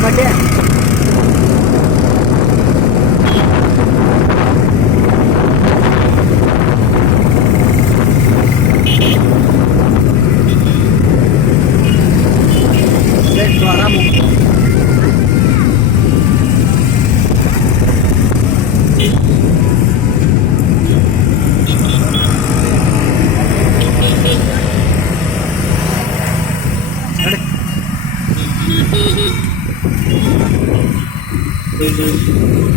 ઘટે Beijinho.